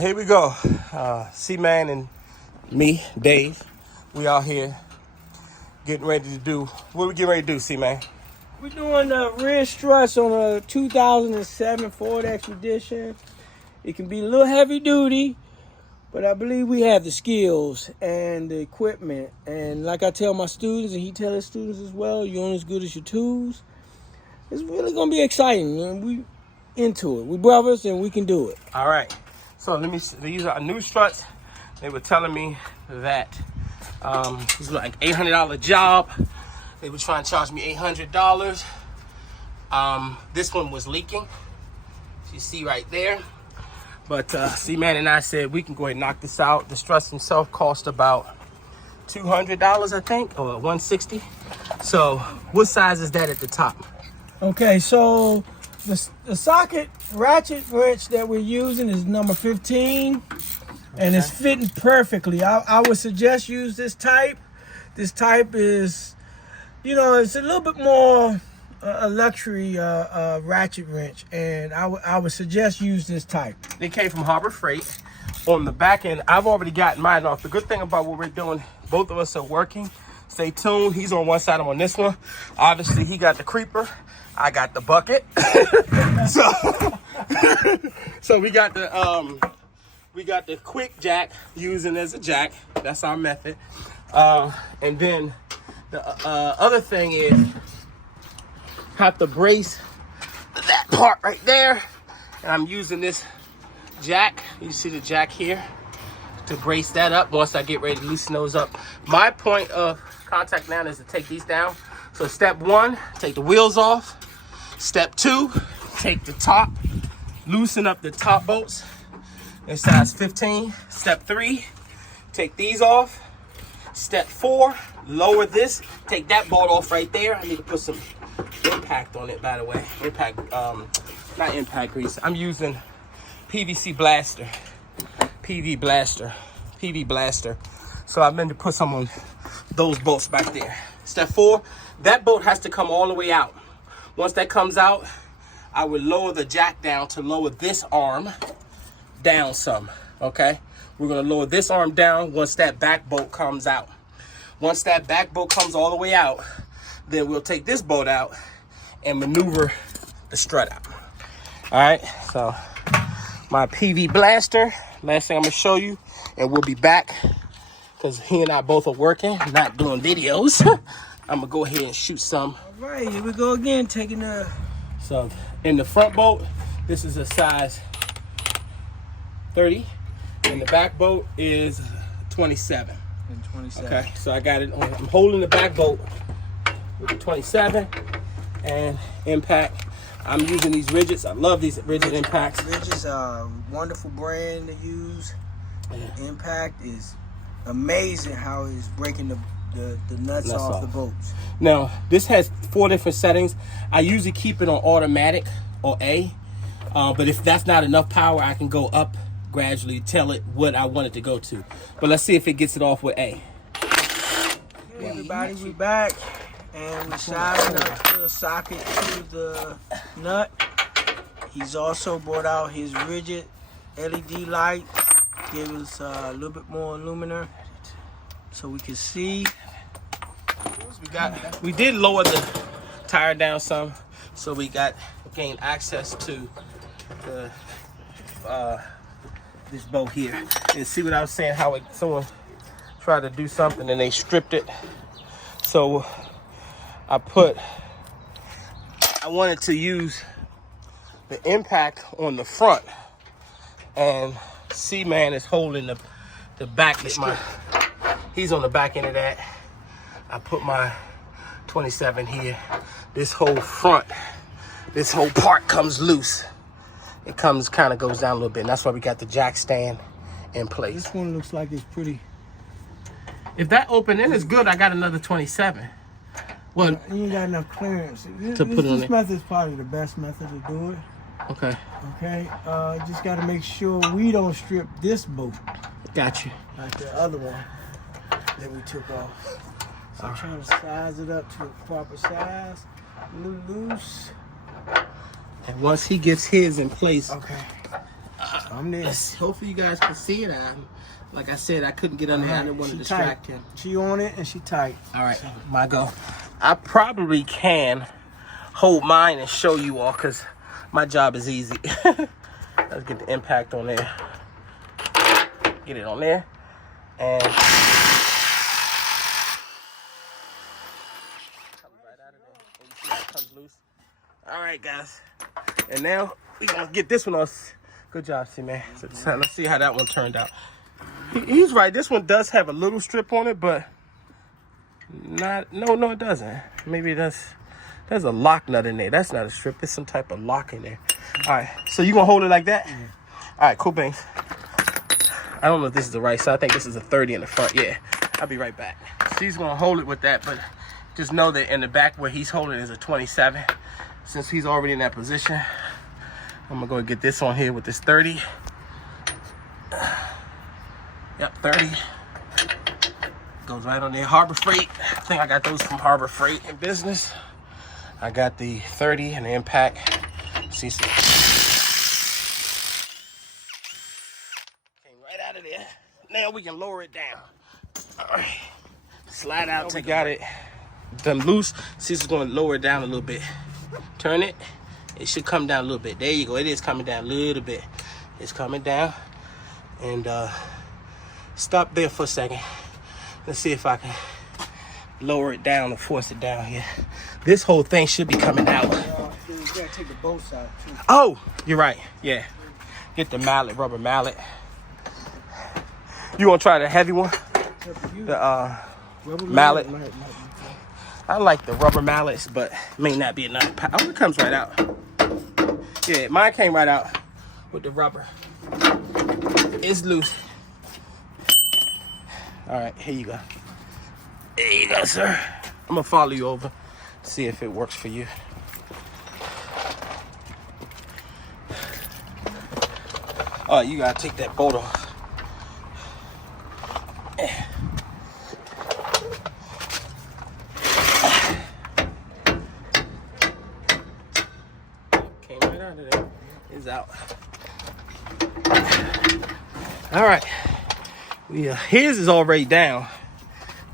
Here we go. C-Man and me, Dave, we out here getting ready to do, what we getting ready to do, C-Man? We're doing the rear struts on a 2007 Ford Expedition. It can be a little heavy duty, but I believe we have the skills and the equipment. And like I tell my students, and he tells his students as well, you're only as good as your tools. It's really going to be exciting, and we into it. We brothers, and we can do it. All right. So these are new struts. They were telling me that this was like $800 job. They were trying to charge me $800. This one was leaking. You see right there. But C-Man and I said we can go ahead and knock this out. The struts themselves cost about $200, I think, or $160. So what size is that at the top? Okay, so the socket ratchet wrench that we're using is number 15, and it's fitting perfectly. I would suggest use this type. This type is, you know, it's a little bit more a luxury ratchet wrench, and I would suggest use this type. They came from Harbor Freight. On the back end, I've already gotten mine off. The good thing about what we're doing, both of us are working. Stay tuned. He's on one side, I'm on this one. Obviously, he got the creeper. I got the bucket. so we got the quick jack using as a jack. That's our method. And then the other thing is have to brace that part right there. And I'm using this jack. You see the jack here to brace that up once I get ready to loosen those up. My point of contact now is to take these down. So step 1, take the wheels off. Step 2, take the top, loosen up the top bolts in size 15. Step 3, take these off. Step 4, lower this, take that bolt off right there. I need to put some impact on it, by the way. Not impact grease. I'm using PVC blaster. PV blaster. So I meant to put some on those bolts back there. Step 4, that bolt has to come all the way out. Once that comes out, I would lower the jack down to lower this arm down some, okay? We're gonna lower this arm down once that back bolt comes out. Once that back bolt comes all the way out, then we'll take this bolt out and maneuver the strut out. All right, so my PV blaster, last thing I'm gonna show you, and we'll be back because he and I both are working, not doing videos. I'm gonna go ahead and shoot some. All right, here we go again, taking the... So in the front bolt, this is a size 30, and the back bolt is 27. And 27. Okay, so I got it on, I'm holding the back bolt with the 27 and impact. I'm using these Rigids. I love these Rigid impacts. Rigids are a wonderful brand to use. Yeah. Impact is amazing how it's breaking the nuts off the bolts. Now, this has 4 different settings. I usually keep it on automatic or A, but if that's not enough power, I can go up gradually, tell it what I want it to go to. But let's see if it gets it off with A. Hey everybody, we back, and we're sizing up the socket to the nut. He's also brought out his Rigid LED light, give us a little bit more illuminator so we can see. We did lower the tire down some, so we gained access to the this bolt here. And see what I was saying, how someone tried to do something and they stripped it. So I wanted to use the impact on the front, and C-Man is holding the back. He's on the back end of that. I put my 27 here. This whole front, this whole part comes loose. It kind of goes down a little bit, and that's why we got the jack stand in place. This one looks like it's pretty. If that open in is good, I got another 27. Well, you ain't got enough clearance. This method is probably the best method to do it. Okay. Okay. Just got to make sure we don't strip this bolt. Got you. Like the other one that we took off. So I'm trying to size it up to a proper size. A little loose. And once he gets his in place, okay. I'm there. Hopefully you guys can see it. Like I said, I couldn't get under here. I didn't want to distract him. She on it and she tight. All right, my go. I probably can hold mine and show you all because my job is easy. Let's get the impact on there. Get it on there. And comes right out of there. And you see how it comes loose. All right, guys. And now we're going to get this one off. Good job, C-Man. So let's see how that one turned out. He's right. This one does have a little strip on it, but no, it doesn't. Maybe there's a lock nut in there. That's not a strip. It's some type of lock in there. All right. So you gonna hold it like that? Yeah. All right. Cool beans. I don't know if this is the right side. I think this is a 30 in the front. Yeah. I'll be right back. She's gonna hold it with that, but just know that in the back where he's holding is a 27. Since he's already in that position, I'm gonna go and get this on here with this 30. Yep, 30. Goes right on there. Harbor Freight. I think I got those from Harbor Freight in business. I got the 30 and the impact. See, came right out of there. Now we can lower it down. All right. Slide out. We got it done loose. Cecil's going to lower it down a little bit. Turn it. It should come down a little bit. There you go. It is coming down a little bit. It's coming down. And stop there for a second. Let's see if I can lower it down or force it down here. This whole thing should be coming out. You gotta take the both sides too. Oh, you're right. Yeah. Get the mallet, rubber mallet. You want to try the heavy one? The Rubber mallet. I like the rubber mallets, but may not be enough. Oh, it comes right out. Yeah, mine came right out with the rubber. It's loose. All right, here you go. There you go, sir. I'm gonna follow you over, see if it works for you. Oh, you gotta take that bolt off. Came right out of there. It's out. All right. His is already down.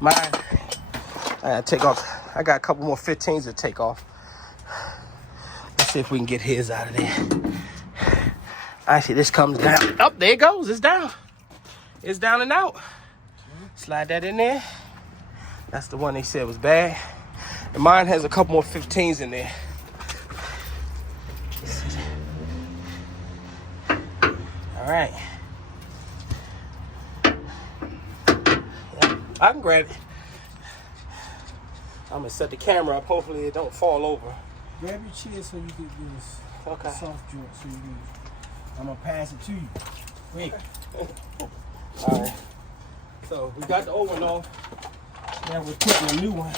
Mine, I gotta take off. I got a couple more 15s to take off. Let's see if we can get his out of there. Actually, this comes down. Oh, there it goes. It's down. It's down and out. Slide that in there. That's the one they said was bad. And mine has a couple more 15s in there. All right. I can grab it. I'm gonna set the camera up. Hopefully it don't fall over. Grab your chair so you can do this soft joint. So I'm gonna pass it to you. Wait. All right. So we got the old one off. Now we're putting a new one.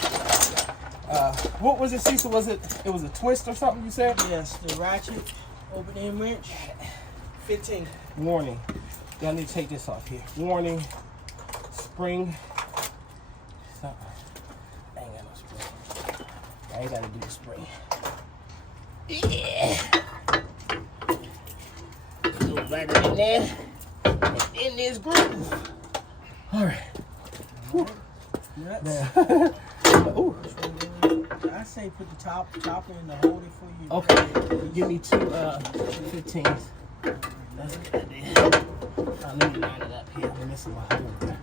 What was it, Cecil? Was it? It was a twist or something you said? Yes, the ratchet opening wrench. 15. Warning. Y'all need to take this off here. Warning. Spring. Something. I ain't got no spring. I ain't gotta do the spring. Yeah. Go right in there. And in this groove. All right. Nuts. Ooh. I say put the topper in the holder for you. Okay. Give me two 15s. That's a good idea. Let me line it up here. I'm missing my holder.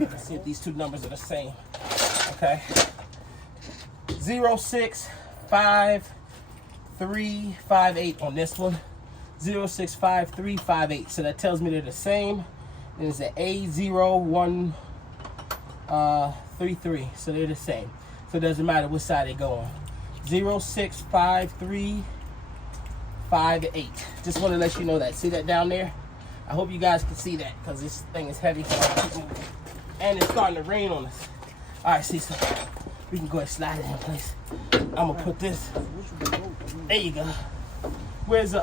Let's see if these two numbers are the same. Okay. 065358 on this one. 065358. So that tells me they're the same. And it's an A0133. So they're the same. So it doesn't matter which side they go on. 065358. Just want to let you know that. See that down there? I hope you guys can see that because this thing is heavy. And it's starting to rain on us. All right, Cecil. We can go ahead and slide it in place. I'm going to put this. There you go. Where's the,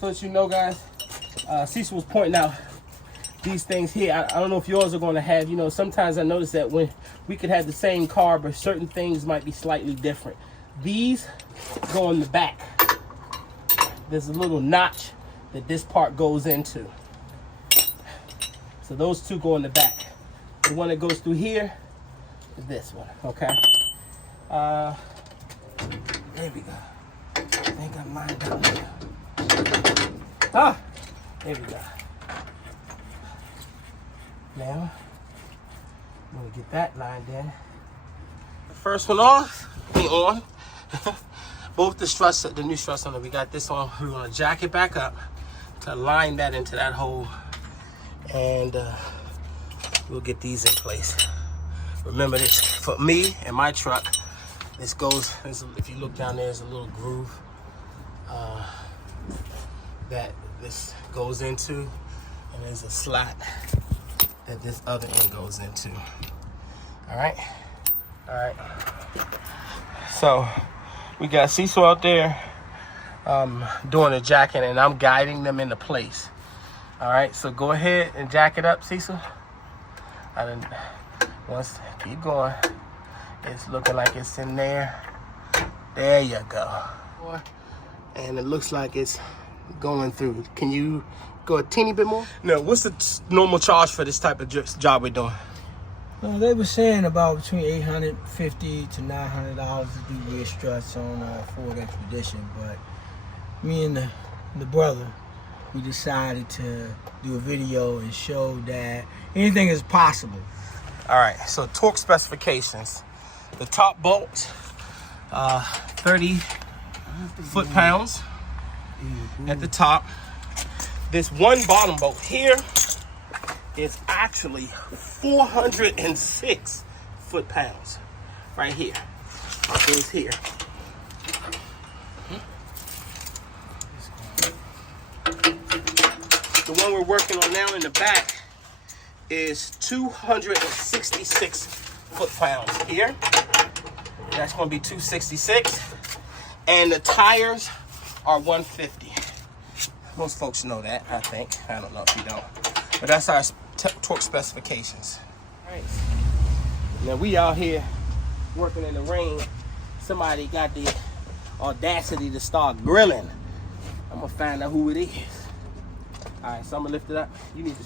so that you know, guys, Cecil was pointing out these things here. I don't know if yours are going to have, you know, sometimes I notice that when we could have the same car, but certain things might be slightly different. These go on the back. There's a little notch that this part goes into. So those two go in the back. The one that goes through here is this one, okay? There we go. I think I lined up here. There we go. Now, I'm gonna get that lined in. First one off, on. Both the struts, the new struts on it, we got this on. We're gonna jack it back up to line that into that hole, and we'll get these in place. Remember this, for me and my truck, this goes, if you look down there, there's a little groove that this goes into, and there's a slot that this other end goes into. All right. So we got Cecil out there doing the jacking, and I'm guiding them into place. All right, so go ahead and jack it up, Cecil. Keep going. It's looking like it's in there. There you go. And it looks like it's going through. Can you go a teeny bit more? No, what's the normal charge for this type of job we're doing? Well, they were saying about between $850 to $900 to do rear struts on a Ford Expedition, but me and the brother, we decided to do a video and show that anything is possible. All right, so torque specifications. The top bolt, 30 foot-pounds at the top. This one bottom bolt here is actually 406 foot-pounds right here. It goes here. The one we're working on now in the back is 266 foot-pounds here. That's going to be 266. And the tires are 150. Most folks know that, I think. I don't know if you don't. But that's our torque specifications. All right. Now we out here working in the rain. Somebody got the audacity to start grilling. I'm gonna find out who it is. All right, so I'm gonna lift it up. You need the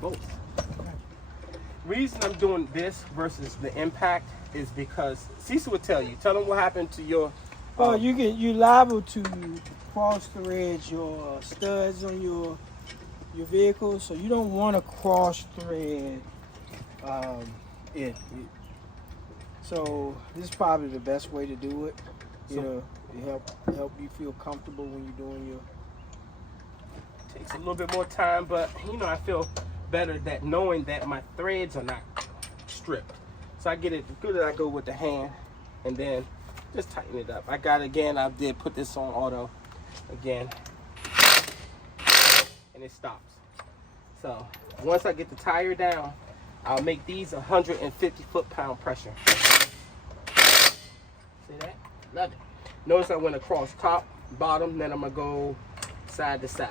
bolt. Reason I'm doing this versus the impact is because Cecil would tell you. Tell them what happened to your. Well, you're liable to cross thread your studs on your vehicle, so you don't want to cross thread it. So this is probably the best way to do it. You know, to help you feel comfortable when you're doing your. Takes a little bit more time, but you know, I feel better that knowing that my threads are not stripped. So I get it good that I go with the hand and then just tighten it up. I did put this on auto again, and it stops. So once I get the tire down, I'll make these 150 foot-pound pressure. See that? Love it. Notice I went across top, bottom, then I'm gonna go side to side.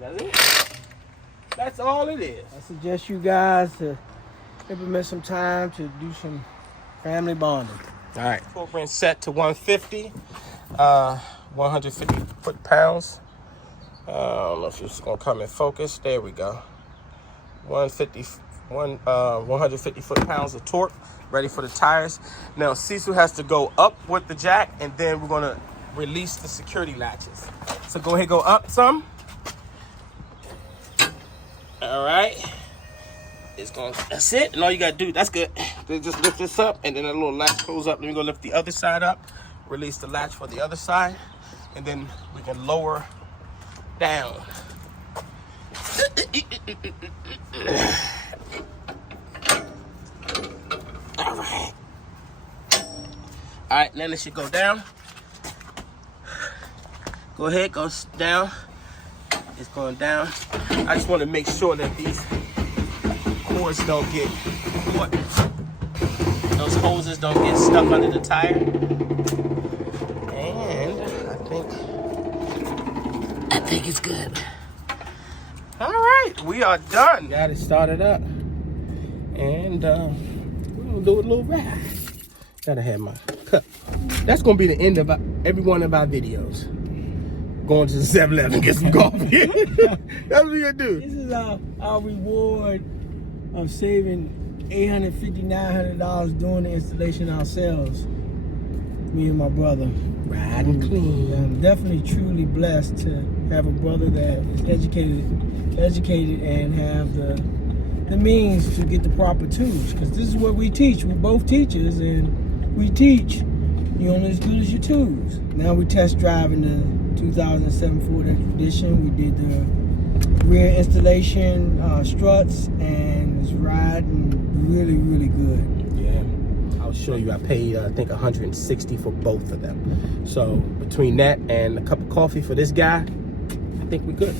That's it. That's all it is. I suggest you guys to implement some time to do some family bonding. All right. Torque wrench set to 150, 150 foot-pounds. I don't know if it's gonna come in focus. There we go. 150 foot-pounds of torque, ready for the tires. Now Cecil has to go up with the jack, and then we're gonna release the security latches. So go ahead, go up some. All right. That's it. And all you gotta do, that's good. Just lift this up, and then a little latch goes up. Then we go lift the other side up, release the latch for the other side, and then we can lower down. All right. All right, then it should go down. Go ahead, goes down. It's going down. I just want to make sure that these cords don't get caught. Those hoses don't get stuck under the tire. And I think it's good. All right, we are done. Got it started up. and we're gonna do a little ride. Gotta have my cup. That's gonna be the end of every one of our videos. Going to the 7-Eleven and get some coffee. That's what we gonna do. This is our reward of saving $850, $900 doing the installation ourselves. Me and my brother. Riding clean. I'm definitely truly blessed to have a brother that is educated and have the means to get the proper tools. Because this is what we teach. We're both teachers, and we teach. You're only as good as your tools. Now we test driving the 2007 Ford Expedition. We did the rear installation struts, and it's riding really, really good. Yeah, I'll show you. I paid I think $160 for both of them. So between that and a cup of coffee for this guy, I think we're good.